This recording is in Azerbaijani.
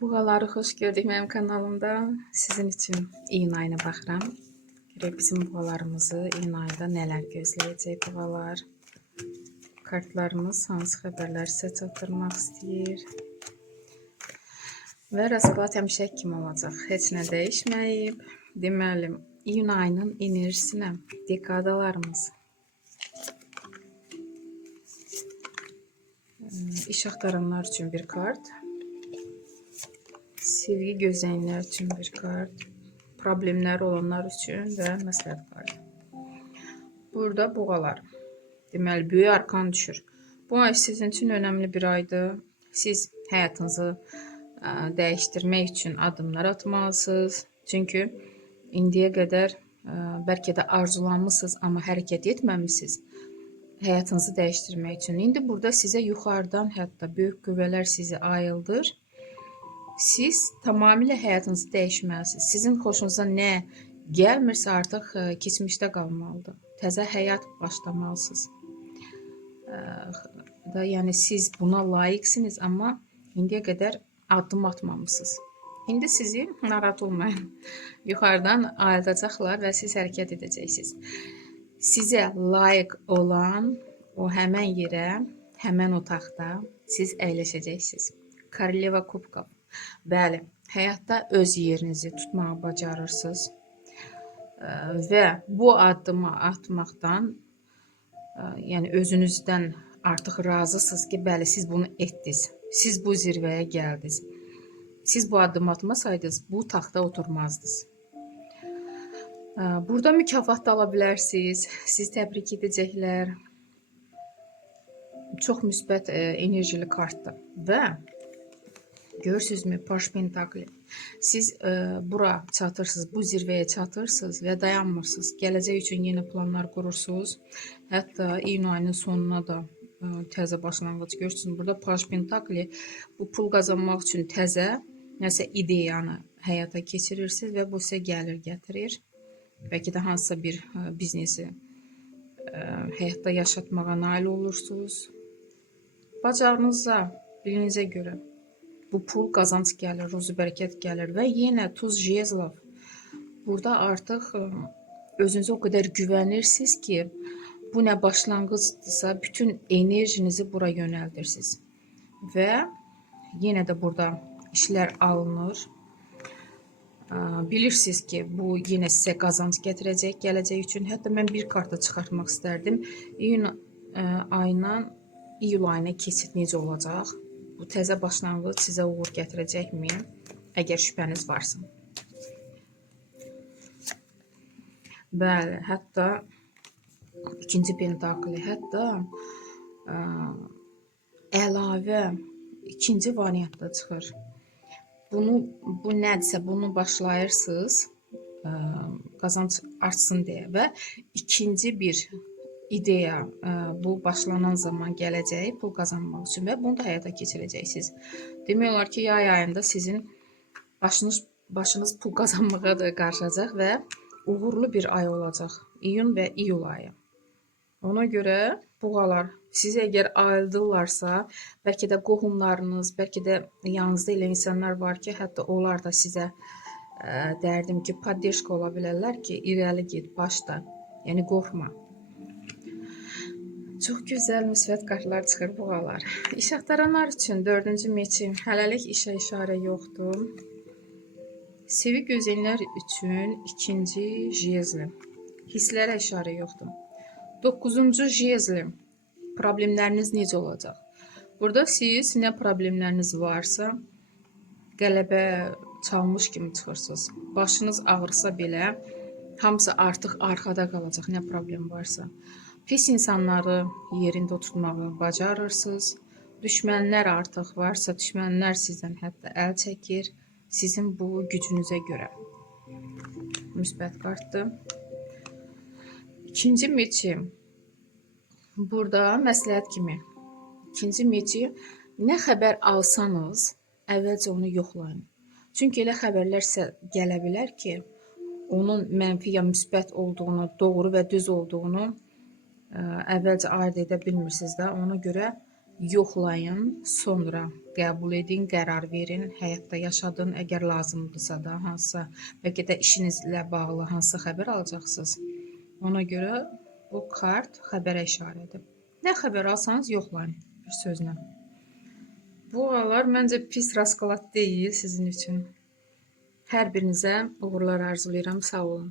Buğaları xoş gördük mənim kanalımda. Sizin üçün iyun ayına baxıram. Görək bizim buğalarımızı iyun ayında nələr gözləyəcək buğalar. Kartlarımız hansı xəbərlər sizə çatdırmaq istəyir. Və rasqlat həmişə kimi olacaq. Heç nə dəyişməyib. Deməli, iyun ayının enerjisinə dekadalarımız. İş axtaranlar üçün bir kart. Sevgi gözləyənlər üçün bir kart. Problemləri olanlar üçün və məsləhət kartı. Burada buğalar. Deməli, böyük arkan düşür. Bu ay sizin üçün önəmli bir aydır. Siz həyatınızı dəyişdirmək üçün addımlar atmalısınız. Çünki indiyə qədər bəlkə də arzulanmısınız, amma hərəkət etməmisiniz həyatınızı dəyişdirmək üçün. İndi burada sizə yuxarıdan hətta böyük qüvvələr sizi ayıldır. Siz tamamilə həyatınızı dəyişməlisiniz. Sizin xoşunuza nə gəlmirsə artıq keçmişdə qalmalıdır. Təzə həyat başlamalısınız. Yəni siz buna layiqsiniz, amma indiyə qədər addım atmamışsınız. İndi sizi narahat olmayın. Yuxarıdan ayıldacaqlar və siz hərəkət edəcəksiniz. Sizə layiq olan o həmən yerə, həmən otaqda siz əyləşəcəksiniz. Koroleva kubkov. Bəli, həyatda öz yerinizi tutmağı bacarırsınız. Və bu addımı atmaqdan, yəni özünüzdən artıq razısınız ki, bəli, siz bunu etdiniz. Siz bu zirvəyə gəldiniz. Siz bu addımı atmasaydınız, bu taxta oturmazdınız. Burada mükafat da ala bilərsiniz. Siz təbrik edəcəklər. Çox müsbət enerjili kartdır. Və görürsünüzmü, Paj Pentakli. Siz bura çatırsınız, bu zirvəyə çatırsınız və dayanmırsınız. Gələcək üçün yeni planlar qurursunuz. Hətta iyun ayının sonuna da təzə başlanğıc görürsünüz. Burada Paj Pentakli bu pul qazanmaq üçün təzə nəsə ideyanı həyata keçirirsiniz və bu sizə gəlir gətirir. Bəlkə də hansısa bir biznesi həyatda yaşatmağa nail olursunuz. Bacarınıza, bilinizə görə bu pul qazanc gəlir, ruzi bərəkət gəlir və yenə tuz jezlov. Burada artıq özünüzə o qədər güvənirsiniz ki, bu nə başlanğıcdırsa, bütün enerjinizi bura yönəldirsiniz. Və yenə də burada işlər alınır. Bilirsiniz ki, bu yenə sizə qazanc gətirəcək gələcək üçün. Hətta mən bir kartı çıxartmaq istərdim. İyun ayından iyul ayına keçid necə olacaq? Bu təzə başlanğıc sizə uğur gətirəcəkmi? Əgər şübhəniz varsa. Bəli, hətta ikinci pentakli, hətta əlavə ikinci variantda çıxır. Bu nədirsə, bunu başlayırsınız, qazanc artsın deyə və ikinci bir ideya bu başlanan zaman gələcək pul qazanmaq üçün və bunu da həyata keçirəcəksiniz. Demək olar ki, yay ayında sizin başınız pul qazanmağa da qarışacaq və uğurlu bir ay olacaq. İyun və iyul ayı. Ona görə buğalar sizi əgər ayıldırlarsa, bəlkə də qohumlarınız, bəlkə də yanınızda elə insanlar var ki, hətta onlar da sizə dərdim ki, poddeşka ola bilərlər ki, irəli get, başla, yəni qorxma. Çox gözəl müsbət kartlar çıxır buğalar. İş axtaranlar üçün 4-cü meçi, hələlik işə işarə yoxdur. Sevgi gözləyənlər üçün 2-ci jezli, hisslərə işarə yoxdur. 9-cu jezli, problemləriniz necə olacaq? Burada siz nə problemləriniz varsa, qələbə çalmış kimi çıxırsınız. Başınız ağrısa belə, hamısı artıq arxada qalacaq, nə problem varsa. Pis insanları yerində oturtmağı bacarırsınız. Düşmənlər artıq varsa, düşmənlər sizdən hətta əl çəkir. Sizin bu gücünüzə görə. Müsbət kartdır. İkinci meçi. Burada məsləhət kimi. İkinci meçi, nə xəbər alsanız, əvvəlcə onu yoxlayın. Çünki elə xəbərlər sizə gələ bilər ki, onun mənfi ya müsbət olduğunu, doğru və düz olduğunu əvvəlcə ayırd edə bilmirsiniz də. Ona görə yoxlayın, sonra qəbul edin, qərar verin, həyatda yaşadın, əgər lazımdırsa da hansısa, bəlkə də işinizlə bağlı hansısa xəbər alacaqsınız. Ona görə bu kart xəbərə işarədir. Nə xəbər alsanız yoxlayın bir sözlə. Bu aralar məncə pis rasklad deyil sizin üçün. Hər birinizə uğurlar arzulayıram, sağ olun.